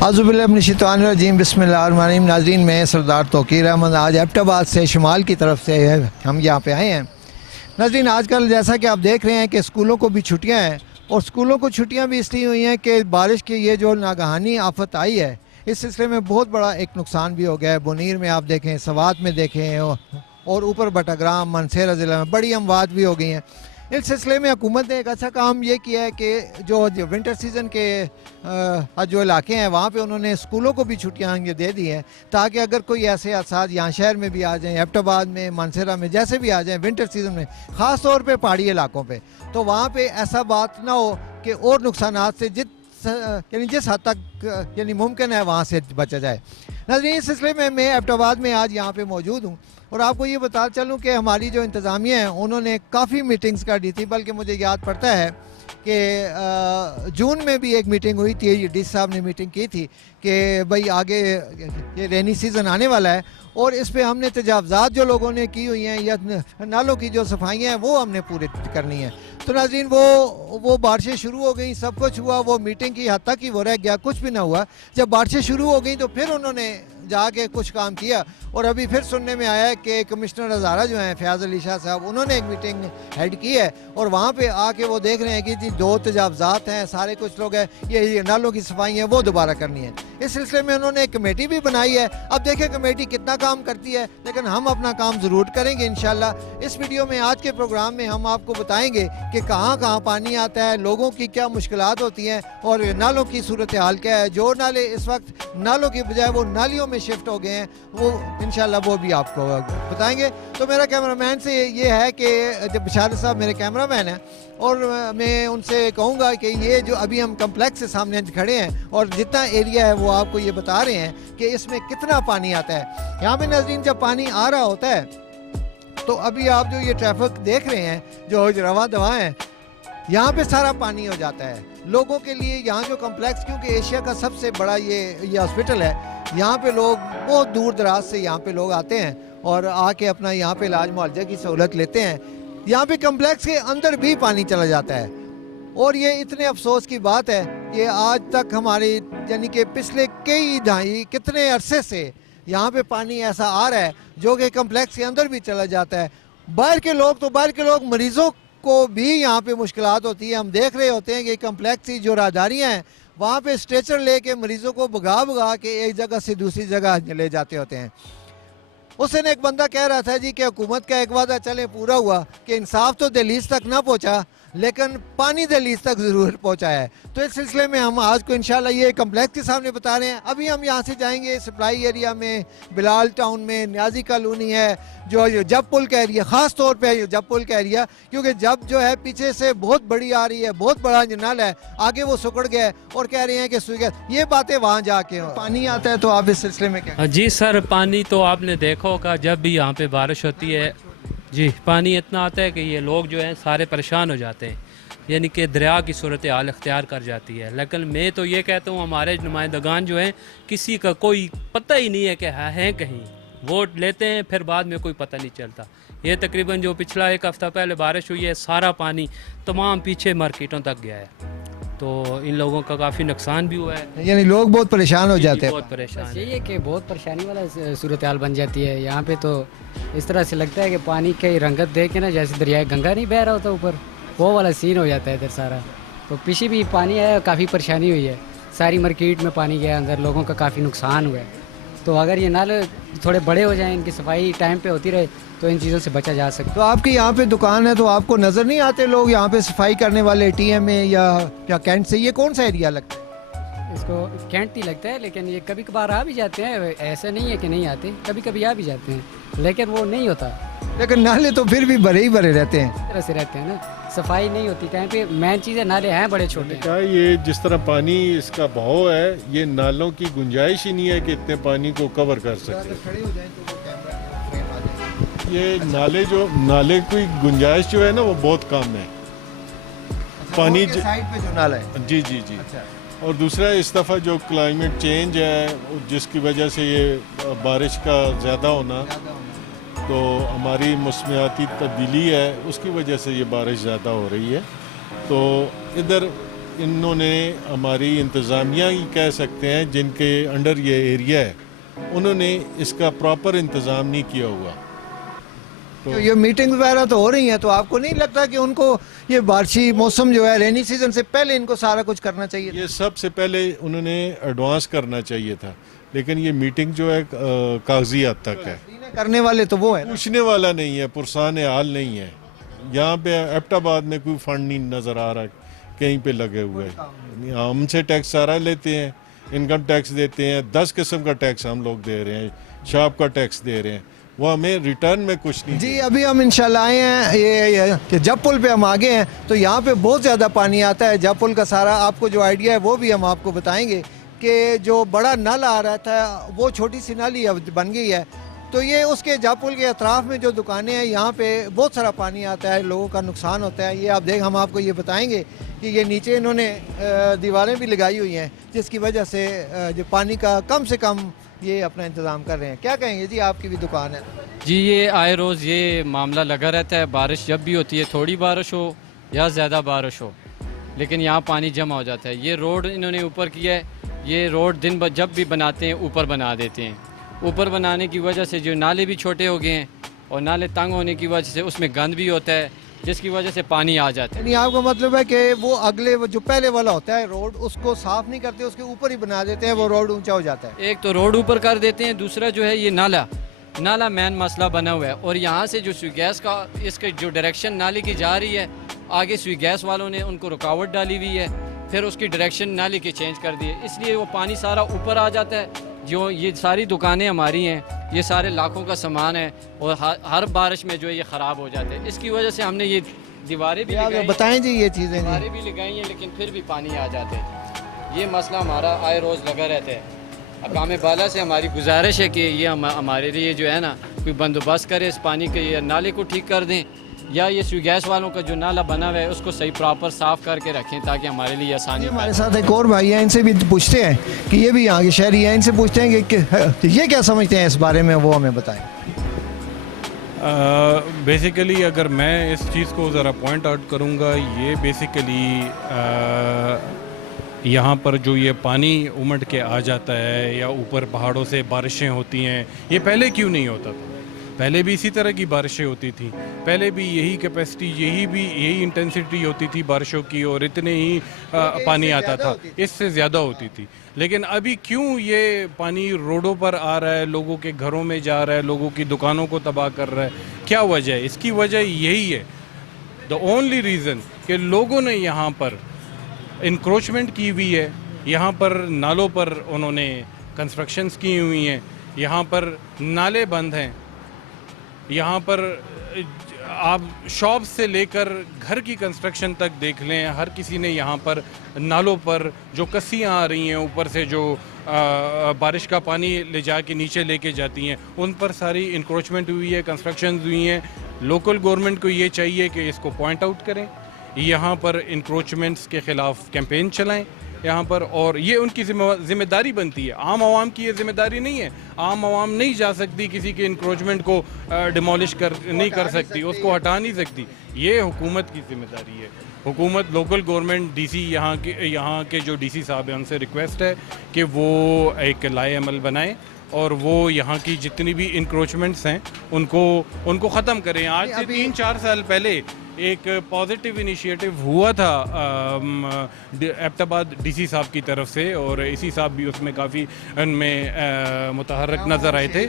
आज़ुबिल्लाहिमिनश्शैतानिर्रजीम बिस्मिल्लाहिर्रहमानिर्रहीम। नाज़रीन, मैं सरदार तौकीर अहमद आज एबटाबाद से शुमाल की तरफ से हम यहाँ पे आए हैं। नाज़रीन, आजकल जैसा कि आप देख रहे हैं कि स्कूलों को भी छुट्टियाँ हैं और स्कूलों को छुट्टियाँ भी इसलिए हुई हैं कि बारिश की ये जो नागहानी आफत आई है, इस सिलसिले में बहुत बड़ा एक नुकसान भी हो गया है। बुनीर में आप देखें, सवात में देखें और ऊपर बटाग्राम मनसेरा ज़िले में बड़ी अमवात भी हो गई हैं। इस सिलसिले में हुकूमत ने एक अच्छा काम ये किया है कि जो विंटर सीज़न के जो इलाके हैं वहाँ पे उन्होंने स्कूलों को भी छुट्टियाँ ये दे दी हैं, ताकि अगर कोई ऐसे हादसा यहाँ शहर में भी आ जाएँ, एबटाबाद में, मानसेरा में, जैसे भी आ जाएँ विंटर सीज़न में, ख़ास तौर पे पहाड़ी इलाकों पे, तो वहाँ पे ऐसा बात ना हो कि और नुकसानात से जिस हद तक मुमकिन है वहाँ से बचा जाए। नाज़रीन, इस सिलसिले में मैं एबटाबाद में आज यहाँ पे मौजूद हूँ और आपको ये बता चलूँ कि हमारी जो इंतज़ामिया है उन्होंने काफ़ी मीटिंग्स कर दी थी, बल्कि मुझे याद पड़ता है कि जून में भी एक मीटिंग हुई थी। डी साहब ने मीटिंग की थी कि भाई आगे ये रेनी सीज़न आने वाला है और इस पे हमने तजावज़ात जो लोगों ने की हुई हैं या नालों की जो सफाइयाँ हैं वो हमने पूरी करनी है। तो नाज़रीन, वो बारिशें शुरू हो गई, सब कुछ हुआ, वो मीटिंग की हद तक ही वो रह गया, कुछ भी ना हुआ। जब बारिशें शुरू हो गई तो फिर उन्होंने जाके कुछ काम किया और अभी फिर सुनने में आया है कि कमिश्नर हज़ारा जो हैं फ़याज़ अली शाह साहब, उन्होंने एक मीटिंग हेड की है और वहाँ पे आके वो देख रहे हैं कि जी 2 तजावज़ात हैं, सारे कुछ लोग हैं, ये नालों की सफाई है वो दोबारा करनी है। इस सिलसिले में उन्होंने एक कमेटी भी बनाई है। अब देखें कमेटी कितना काम करती है, लेकिन हम अपना काम ज़रूर करेंगे इंशाल्लाह। इस वीडियो में, आज के प्रोग्राम में हम आपको बताएंगे कि कहाँ कहाँ पानी आता है, लोगों की क्या मुश्किलात होती हैं और नालों की सूरत हाल क्या है। जो नाले इस वक्त नालों की बजाय वो नालियों में शिफ्ट हो गए हैं, वो इंशाल्लाह वो भी आपको बताएंगे। तो मेरा कैमरामैन से ये है कि जब बिशारत साहब मेरे कैमरामैन हैं और मैं उनसे कहूँगा कि ये जो अभी हम कम्प्लेक्स के सामने खड़े हैं और जितना एरिया है वो आपको ये बता रहे हैं कि इसमें कितना पानी आता है। यहाँ पे नाज़रीन, जब पानी आ रहा होता है तो अभी आप जो ये ट्रैफिक देख रहे हैं, जो रवा दवा है, यहाँ पे सारा पानी हो जाता है। लोगों के लिए यहाँ जो कम्प्लेक्स, क्योंकि एशिया का सबसे बड़ा ये हॉस्पिटल है, यहाँ पे लोग बहुत दूर दराज से यहाँ पे लोग आते हैं और आके अपना यहाँ पे इलाज मुआवजा की सहूलत लेते हैं। यहाँ पे कम्प्लेक्स के अंदर भी पानी चला जाता है और ये इतने अफसोस की बात है कि आज तक हमारे यानी कि पिछले कितने अरसे से यहाँ पे पानी ऐसा आ रहा है जो कि कम्प्लेक्स के अंदर भी चला जाता है। बाहर के लोग मरीजों को भी यहाँ पे मुश्किलात होती है। हम देख रहे होते हैं कि कम्प्लेक्स की जो राहदारियाँ हैं वहाँ पे स्ट्रेचर लेके मरीजों को भगा के एक जगह से दूसरी जगह ले जाते होते हैं। उस दिन एक बंदा कह रहा था जी कि हुकूमत का एक वादा चले पूरा हुआ कि इंसाफ तो दहलीज तक ना पहुँचा, लेकिन पानी दहलीज तक ज़रूर पहुँचा है। तो इस सिलसिले में हम आज को इंशाल्लाह ये कम्प्लेक्स के सामने बता रहे हैं। अभी हम यहाँ से जाएंगे सप्लाई एरिया में, बिलाल टाउन में, न्याजी कॉलोनी है, जो जब पुल का एरिया, ख़ास तौर पे जब पुल का एरिया, क्योंकि जब जो है पीछे से बहुत बड़ी आ रही है, बहुत बड़ा नल है, आगे वो सुकड़ गया है और कह रहे हैं कि सूख गया। ये बातें वहाँ जाके पानी आता है। तो आप इस सिलसिले में क्या? जी सर, पानी तो आपने देखा होगा, जब भी यहाँ पे बारिश होती है जी पानी इतना आता है कि ये लोग जो हैं सारे परेशान हो जाते हैं, यानी कि दरिया की सूरत हाल इख्तियार कर जाती है। लेकिन मैं तो ये कहता हूँ हमारे नुमाइंदगान जो हैं, किसी का कोई पता ही नहीं है कि हैं कहीं, वोट लेते हैं फिर बाद में कोई पता नहीं चलता। ये तकरीबन जो पिछला 1 हफ़्ता पहले बारिश हुई है, सारा पानी तमाम पीछे मार्केटों तक गया है, तो इन लोगों का काफ़ी नुकसान भी हुआ है, यानी लोग बहुत परेशान हो जाते हैं। बहुत परेशान यही है कि बहुत परेशानी वाला सूरत हाल बन जाती है यहाँ पे। तो इस तरह से लगता है कि पानी की रंगत देख के ना, जैसे दरिया गंगा नहीं बह रहा होता ऊपर, वो वाला सीन हो जाता है इधर सारा। तो पीछे भी पानी आया, काफ़ी परेशानी हुई है, सारी मार्केट में पानी गया अंदर, लोगों का काफ़ी नुकसान हुआ है। तो अगर ये नाले थोड़े बड़े हो जाएं, इनकी सफाई टाइम पे होती रहे, तो इन चीज़ों से बचा जा सकता है। तो आपकी यहाँ पे दुकान है तो आपको नज़र नहीं आते लोग यहाँ पे सफाई करने वाले टीएम में या कैंट से? ये कौन सा एरिया लगता है? इसको कैंट ही लगता है, लेकिन ये कभी कभार आ भी जाते हैं, ऐसा नहीं है कि नहीं आते, कभी कभी आ भी जाते हैं, लेकिन वो नहीं होता। लेकिन नाले तो फिर भी भरे ही भरे रहते हैं, इस तरह से रहते हैं ना, सफाई नहीं होती टाइम पे। मेन चीज़ है नाले हैं बड़े छोटे। क्या ये जिस तरह पानी इसका बहाव है, ये नालों की गुंजाइश ही नहीं है कि इतने पानी को कवर कर सके। ये नाले की गुंजाइश जो है ना वो बहुत कम है। पानी साइड पे जो नाला है। जी जी जी। और दूसरा, इस दफ़ा जो क्लाइमेट चेंज है जिसकी वजह से ये बारिश का ज़्यादा होना, तो हमारी मौसमियाती तब्दीली है, उसकी वजह से ये बारिश ज़्यादा हो रही है। तो इधर इन्होंने हमारी इंतज़ामिया ही कह सकते हैं जिनके अंडर ये एरिया है, उन्होंने इसका प्रॉपर इंतज़ाम नहीं किया हुआ। तो ये मीटिंग वगैरह तो हो रही हैं, तो आपको नहीं लगता कि उनको ये बारिशी मौसम जो है रेनी सीजन से पहले इनको सारा कुछ करना चाहिए? ये सबसे पहले उन्होंने एडवांस करना चाहिए था, लेकिन ये मीटिंग जो है कागजी हद तक है। करने वाले तो वो है ना। पूछने वाला नहीं है, पुरसान हाल नहीं है। यहाँ पे एबटाबाद में कोई फंड नहीं नज़र आ रहा, कहीं पे लगे हुए हैं। हमसे टैक्स सारा लेते हैं, इनकम टैक्स देते हैं, 10 किस्म का टैक्स हम लोग दे रहे हैं, शॉप का टैक्स दे रहे हैं, वो हमें रिटर्न में कुछ नहीं जी। अभी हम इंशाल्लाह आए हैं ये कि जब पुल पे हम आगे हैं तो यहाँ पे बहुत ज़्यादा पानी आता है। जब पुल का सारा आपको जो आइडिया है वो भी हम आपको बताएंगे कि जो बड़ा नल आ रहा था वो छोटी सी नाली अब बन गई है। तो ये उसके जापुल के अतराफ़ में जो दुकानें हैं यहाँ पे बहुत सारा पानी आता है, लोगों का नुकसान होता है। ये आप देख, हम आपको ये बताएंगे कि ये नीचे इन्होंने दीवारें भी लगाई हुई हैं जिसकी वजह से जो पानी का कम से कम ये अपना इंतज़ाम कर रहे हैं। क्या कहेंगे जी, आपकी भी दुकान है? जी, ये आए रोज़ ये मामला लगा रहता है। बारिश जब भी होती है, थोड़ी बारिश हो या ज़्यादा बारिश हो, लेकिन यहाँ पानी जमा हो जाता है। ये रोड इन्होंने ऊपर किया है, ये रोड दिन जब भी बनाते हैं ऊपर बना देते हैं। ऊपर बनाने की वजह से जो नाले भी छोटे हो गए हैं और नाले तंग होने की वजह से उसमें गंद भी होता है, जिसकी वजह से पानी आ जाता है। यानी आपका मतलब है कि वो अगले जो पहले वाला होता है रोड, उसको साफ नहीं करते, उसके ऊपर ही बना देते हैं, वो रोड ऊंचा हो जाता है। एक तो रोड ऊपर कर देते हैं, दूसरा जो है ये नाला मेन मसला बना हुआ है। और यहाँ से जो स्वी गैस का इसके जो डायरेक्शन नाले की जा रही है, आगे स्वी गैस वालों ने उनको रुकावट डाली हुई है, फिर उसकी डायरेक्शन नाले की चेंज कर दी है, इसलिए वो पानी सारा ऊपर आ जाता है। जो ये सारी दुकानें हमारी हैं, ये सारे लाखों का सामान है और हर बारिश में जो है ये ख़राब हो जाते हैं। इसकी वजह से हमने ये दीवारें भी लगाई, बताएं जी ये चीज़ें, दीवारें भी लगाई हैं, लेकिन फिर भी पानी आ जाते हैं। ये मसला हमारा आए रोज़ लगा रहता है। अक़ाम बाला से हमारी गुजारिश है कि ये हमारे लिए जो है ना कोई बंदोबस्त करे इस पानी के, ये नाले को ठीक कर दें, या ये स्वी गैस वालों का जो नाला बना हुआ है उसको सही प्रॉपर साफ़ करके रखें ताकि हमारे लिए आसानी। हमारे साथ एक और भाई है, इनसे भी पूछते हैं कि ये भी यहाँ के शहरी हैं, इनसे पूछते हैं कि ये क्या समझते हैं इस बारे में, वो हमें बताएं। बेसिकली अगर मैं इस चीज़ को ज़रा पॉइंट आउट करूँगा, ये बेसिकली यहाँ पर जो ये पानी उमड़ के आ जाता है या ऊपर पहाड़ों से बारिशें होती हैं, ये पहले क्यों नहीं होता था? पहले भी इसी तरह की बारिशें होती थी, पहले भी यही कैपेसिटी, यही इंटेंसिटी होती थी बारिशों की, और इतने ही पानी आता था, इससे ज़्यादा होती थी। लेकिन अभी क्यों ये पानी रोडों पर आ रहा है, लोगों के घरों में जा रहा है, लोगों की दुकानों को तबाह कर रहा है? क्या वजह है? इसकी वजह यही है, द ओनली रीज़न, कि लोगों ने यहाँ पर इंक्रोचमेंट की हुई है, यहाँ पर नालों पर उन्होंने कंस्ट्रक्शंस की हुई हैं, यहाँ पर नाले बंद हैं, यहाँ पर आप शॉप से लेकर घर की कंस्ट्रक्शन तक देख लें, हर किसी ने यहाँ पर नालों पर जो कस्सियाँ आ रही हैं ऊपर से, जो बारिश का पानी ले जा के नीचे लेके जाती हैं, उन पर सारी इंक्रोचमेंट हुई है, कंस्ट्रक्शन हुई हैं। लोकल गवर्नमेंट को ये चाहिए कि इसको पॉइंट आउट करें, यहाँ पर इंक्रोचमेंट्स के ख़िलाफ़ कैंपेन चलाएं यहाँ पर, और ये उनकी जिम्मेदारी बनती है। आम आवाम की ये जिम्मेदारी नहीं है। आम आवाम नहीं जा सकती किसी के इंक्रोचमेंट को डिमोलिश नहीं कर सकती, उसको हटा नहीं सकती। ये हुकूमत की जिम्मेदारी है। हुकूमत, लोकल गवर्नमेंट, डीसी, यहाँ के जो डीसी साहब हैं, उनसे रिक्वेस्ट है कि वो एक लाए अमल बनाएं और वो यहाँ की जितनी भी इंक्रोचमेंट्स हैं उनको ख़त्म करें। आज से 3-4 साल पहले एक पॉजिटिव इनिशिएटिव हुआ था एबटाबाद डीसी साहब की तरफ से, और इसी साहब भी उसमें काफ़ी उनमें मुतहर्रिक नज़र आए थे।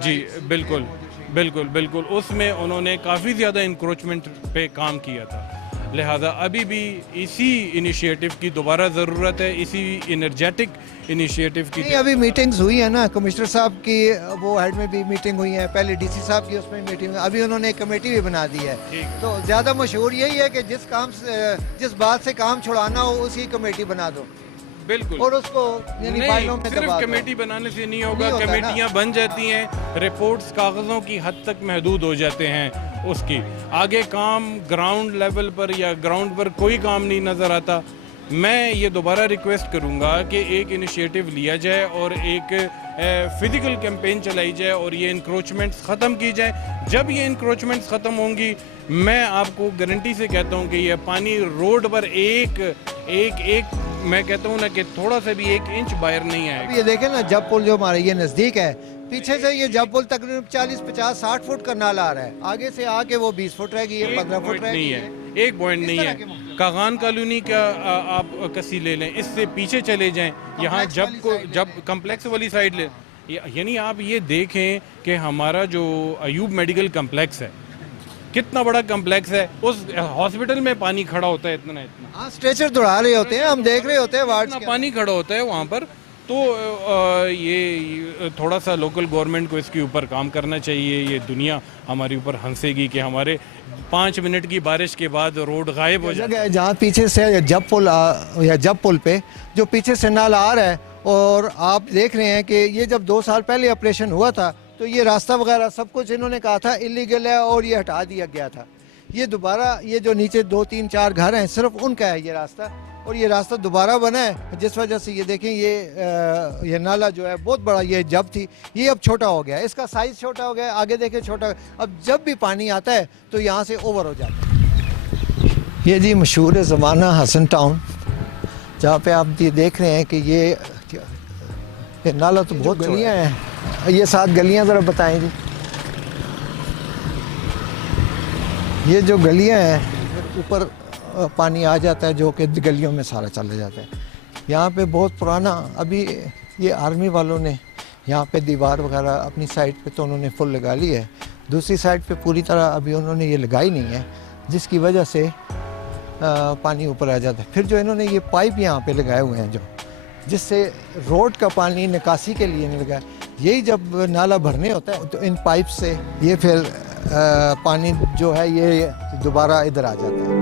जी बिल्कुल बिल्कुल बिल्कुल, उसमें उन्होंने काफ़ी ज़्यादा इंक्रोचमेंट पे काम किया था। लिहाजा अभी भी इसी इनिशिएटिव की दोबारा ज़रूरत है, इसी एनर्जेटिक इनिशिएटिव की। अभी मीटिंग्स हुई है ना, कमिश्नर साहब की वो हेड में भी मीटिंग हुई है, पहले डीसी साहब की उसमें मीटिंग हुई, अभी उन्होंने एक कमेटी भी बना दी है। तो ज़्यादा मशहूर यही है कि जिस बात से काम छुड़ाना हो उसी कमेटी बना दो। बिल्कुल, और उसको फाइलों में सिर्फ कमेटी बनाने से नहीं होगा। कमेटियां बन जाती हैं, रिपोर्ट्स कागज़ों की हद तक महदूद हो जाते हैं, उसकी आगे काम ग्राउंड लेवल पर या ग्राउंड पर कोई काम नहीं नज़र आता। मैं ये दोबारा रिक्वेस्ट करूँगा कि एक इनिशिएटिव लिया जाए और एक फिज़िकल कैंपेन चलाई जाए और ये इंक्रोचमेंट्स ख़त्म की जाए। जब ये इंक्रोचमेंट्स ख़त्म होंगी, मैं आपको गारंटी से कहता हूँ कि ये पानी रोड पर एक एक एक मैं कहता हूँ ना कि थोड़ा सा भी 1 इंच बाहर नहीं आएगा। अब ये देखें ना, जब पुल जो हमारे ये नज़दीक है, पीछे से ये जब पुल तकरीबन 40, 50, 60 फुट का नाला आ रहा है, आगे से आके वो 20 फुट रह गई है, 15 फुट रह गई नहीं है। है, एक पॉइंट नहीं है। कागान कॉलोनी का आप कसी ले लें, इससे पीछे चले जाएं, यहाँ जब कम्प्लेक्स वाली साइड ले, यानी आप ये देखें कि हमारा जो अयूब मेडिकल कम्प्लेक्स है, कितना बड़ा कम्प्लेक्स है, उस हॉस्पिटल में पानी खड़ा होता है इतना इतना, हाँ, स्ट्रेचर दौड़ा रहे होते हैं, हम देख रहे होते हैं वार्ड इतना पानी खड़ा होता है वहाँ पर। तो ये थोड़ा सा लोकल गवर्नमेंट को इसके ऊपर काम करना चाहिए। ये दुनिया हमारे ऊपर हंसेगी कि हमारे 5 मिनट की बारिश के बाद रोड गायब हो जाता है। जगह है जहाँ पीछे से जब पुल पे जो पीछे से नाला आ रहा है, और आप देख रहे हैं कि ये जब 2 साल पहले ऑपरेशन हुआ था तो ये रास्ता वगैरह सब कुछ इन्होंने कहा था इलीगल है और ये हटा दिया गया था। ये दोबारा ये जो नीचे 2, 3, 4 घर हैं सिर्फ उनका है ये रास्ता, और ये रास्ता दोबारा बना है, जिस वजह से ये देखें ये नाला जो है बहुत बड़ा, ये जब थी ये अब छोटा हो गया, इसका साइज़ छोटा हो गया, आगे देखें छोटा। अब जब भी पानी आता है तो यहाँ से ओवर हो जाता है। ये जी मशहूर ज़माना हसन टाउन, जहाँ पे आप ये देख रहे हैं कि ये नाला तो बहुत गलियाँ हैं, ये 7 गलियाँ ज़रा बताएं जी। ये जो गलियाँ हैं ऊपर पानी आ जाता है जो कि गलियों में सारा चला जाता है। यहाँ पे बहुत पुराना, अभी ये आर्मी वालों ने यहाँ पे दीवार वगैरह अपनी साइड पे तो उन्होंने फुल लगा ली है, दूसरी साइड पे पूरी तरह अभी उन्होंने ये लगाई नहीं है, जिसकी वजह से पानी ऊपर आ जाता है। फिर जो इन्होंने ये पाइप यहाँ पे लगाए हुए हैं जो जिससे रोड का पानी निकासी के लिए नहीं लगा, यही जब नाला भरने होता है तो इन पाइप से ये फिर पानी जो है ये दोबारा इधर आ जाता है।